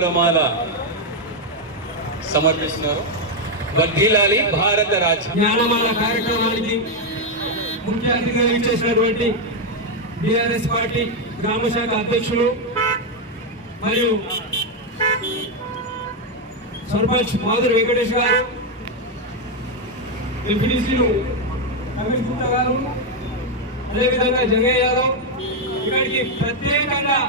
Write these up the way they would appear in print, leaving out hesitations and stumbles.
పూలమాల సమర్పిస్తున్నారు. వర్ధిల్లాలి భారత రాజ్యం. జ్ఞానమాల కార్యక్రమానికి ముఖ్య అతిథిగా ఇచ్చేసినటువంటి బీఆర్ఎస్ పార్టీ గ్రామ శాఖ అధ్యక్షులు మరియు సర్పంచ్ మాధురి వెంకటేష్ గారు, ఎంపీటీసీలు రమేష్ గుప్తా గారు, అదేవిధంగా జంగయ్య యాదవ్, ఇక్కడికి ప్రత్యేకంగా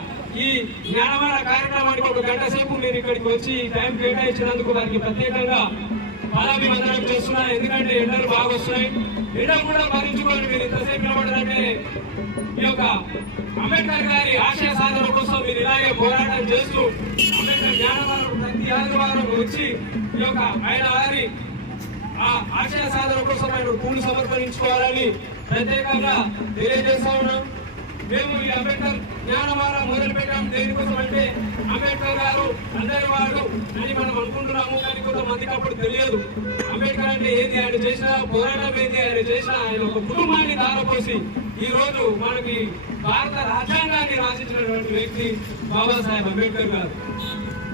ఈ జ్ఞానమాల కార్యక్రమానికి 1 గంట సేపు మీరు ఇక్కడికి వచ్చి టైం కేటాయించినందుకు వారికి ప్రత్యేకంగా పాదాభివందనం చేస్తున్నా. ఎందుకంటే ఎండలు బాగా వస్తున్నాయి, ఎండలు కూడా భరించుకొని మీరు ఇంతసేపు నిలబడాలంటే ఈ యొక్క అంబేద్కర్ గారి ఆశయ సాధన కోసం మీరు ఇలాగే పోరాటం చేస్తూ అంబేద్కర్ జ్ఞానమాల ప్రతి ఆదివారం వచ్చి ఈ యొక్క ఆయన వారి ఆ ఆశయ సాధన కోసం ఆయన పూలు సమర్పించుకోవాలని ప్రత్యేకంగా తెలియజేస్తా ఉన్నాం. మేము ఈ అంబేద్కర్ జ్ఞానమాల మొదలు పెట్టాం దేనికోసం అంటే అంబేద్కర్ గారు అందరి వాడు అని మనం అనుకుంటున్నాము, కానీ కొంతమందికి అప్పుడు తెలియదు అంబేద్కర్ అంటే ఏంటి, ఆయన చేసిన పోరాటం ఏంటి, ఆయన చేసిన ఆయన ఒక కుటుంబాన్ని దారపోసి ఈ రోజు మనకి భారత రాజ్యాంగాన్ని రాసించినటువంటి వ్యక్తి బాబాసాహెబ్ అంబేద్కర్ గారు.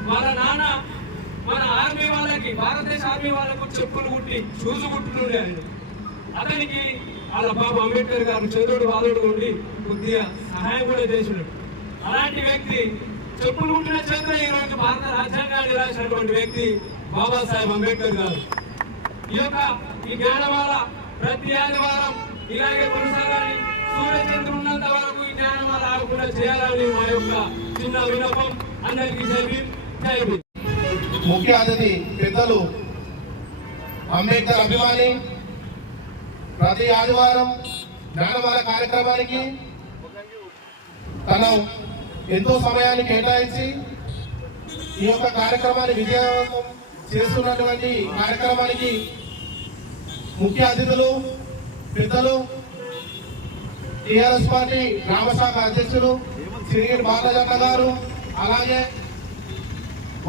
వాళ్ళ నాన్న మన ఆర్మీ వాళ్ళకి, భారతదేశ ఆర్మీ వాళ్ళకు చెప్పులు కుట్టి షూజు కుట్టుతుండే ఆయన. అతనికి వాళ్ళ బాబు అంబేద్కర్ గారు చంద్రుడు వాదుడు ఉండి కొద్దిగా సహాయం కూడా చేసినాడు. అలాంటి వ్యక్తి చెప్పులు కుట్టిన చంద్ర ఈ రోజు భారత రాజ్యాంగాన్ని రాసినటువంటి వ్యక్తి బాబాసాహెబ్ అంబేద్కర్ గారు. ఈ జ్ఞానమాల ప్రతి ఆదివారం ఇలాగే కొనసాగాలి, సూర్యచంద్రుడు ఉన్నంత వరకు ఈ జ్ఞానమాల ఆగకుండా చేయాలని మా యొక్క చిన్న విన్నపం. అందరికీ జై భీమ్, జై భీమ్. ముఖ్య అతిథి పెద్దలు అంబేద్కర్ అభిమాని ప్రతి ఆదివారం జ్ఞానమాల కార్యక్రమానికి తను ఎంతో సమయాన్ని కేటాయించి ఈ యొక్క కార్యక్రమాన్ని విజయవంతం చేస్తున్నటువంటి కార్యక్రమానికి ముఖ్య అతిథులు పెద్దలు టీఆర్ఎస్ పార్టీ గ్రామ శాఖ అధ్యక్షులు సిరిగిరి బాలరాజన్న గారు, అలాగే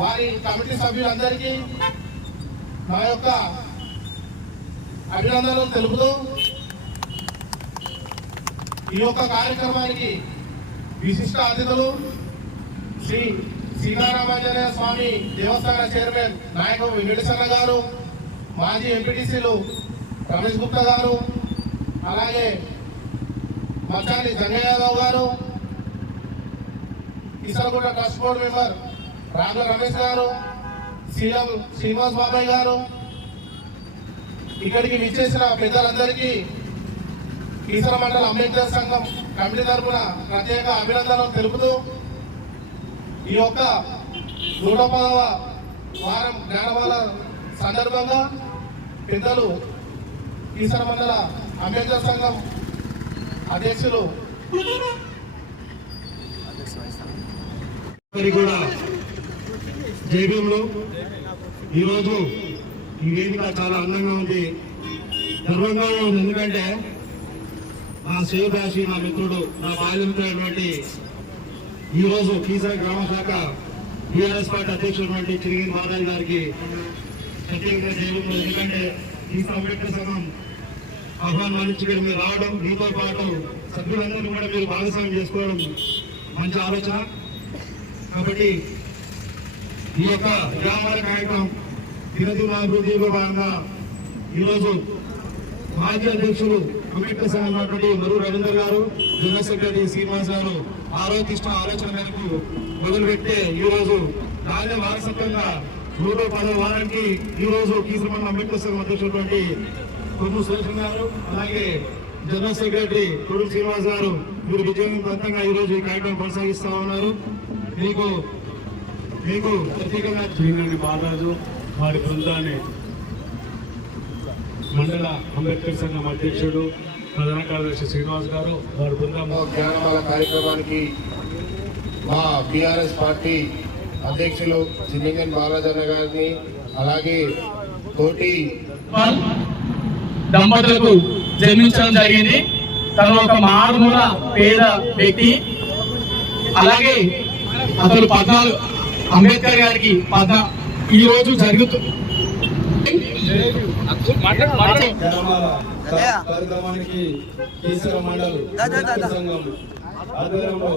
వారి కమిటీ సభ్యులందరికీ నా యొక్క అభినందనలు తెలుపుతూ ఈ యొక్క కార్యక్రమానికి విశిష్ట అతిథులు శ్రీ సీతారామాంజనేయ స్వామి దేవస్థాన చైర్మన్ నాయకుడు వెంకటేశ్వర గారు, మాజీ ఎంపీటీసీలు రమేష్ గుప్తా గారు, అలాగే మచ్చాని జంగయ్య యాదవ్ గారు, Keesaragutta trust board member Raghava Ramesh గారు, సీఎం శ్రీనివాస్ బాబాయ్ గారు, ఇక్కడికి విచ్చేసిన పెద్దలందరికీ కీసర మండల అంబేద్కర్ సంఘం కమిటీ తరఫున ప్రత్యేక అభినందనలు తెలుపుతూ ఈ యొక్క 110వ వారం జ్ఞానమాల సందర్భంగా పెద్దలు కీసర మండల అంబేద్కర్ సంఘం అధ్యక్షులు కూడా జైభీంలో ఈరోజు ఈ వేదిక చాలా అందంగా ఉంది, గర్వంగా ఉంది. ఎందుకంటే నా శ్రేయభాషి, నా మిత్రుడు, నా బాల్యమిత్రుడైనటువంటి ఈరోజు కీసర గ్రామ శాఖ బీఆర్ఎస్ పార్టీ అధ్యక్షుడు చిరిగిరి బాలాజీ గారికి ప్రత్యేకంగా జైభీంలో. ఎందుకంటే కీసర అంబేద్కర్ సంఘం ఆహ్వానించి ఇక్కడ మీరు రావడం, మీతో పాటు సభ్యులందరినీ కూడా మీరు భాగస్వామ్యం చేసుకోవడం మంచి ఆలోచన. కాబట్టి ఈ యొక్క గ్రామాల కార్యక్రమం దినదినాభివృద్ధిలో భాగంగా ఈరోజు మాజీ అధ్యక్షులు అంబేద్కర్ సంఘం మరు రవీందర్ గారు, జనరల్ సెక్రటరీ శ్రీనివాస్ గారు ఆలోచన మేరకు మొదలుపెట్టే ఈరోజు రాజ్య వారసత్వంగా 110వ వారానికి ఈరోజు కీసర మండల అంబేద్కర్ సంఘం అధ్యక్షుడు కొమ్ము సురేష్ గారు, అలాగే జనరల్ సెక్రటరీ కొడుకు శ్రీనివాస్ గారు మీరు విజయవంతంగా ఈరోజు ఈ కార్యక్రమం కొనసాగిస్తా ఉన్నారు. మీకు ప్రత్యేకంగా శ్రీనివాస్ బాలరాజు వారి బృందాన్ని, మండల అంబేద్కర్ సంఘం అధ్యక్షుడు ప్రధాన కార్యదర్శి శ్రీనివాస్ గారు వారి బృందం జ్ఞానమాల కార్యక్రమానికి మా బీఆర్ఎస్ పార్టీ అధ్యక్షులు చిన్నింగన్ బాలరాజన్న గారిని, అలాగే తోటి దంపతులకు జన్మించడం జరిగింది. తను ఒక మారుమూల పేద వ్యక్తి. అలాగే అతను 14 అంబేద్కర్ గారికి ఈ రోజు జరుగుతుంది కార్యక్రమానికి కీసర మండల్ సంఘం ఆధ్వర్యంలో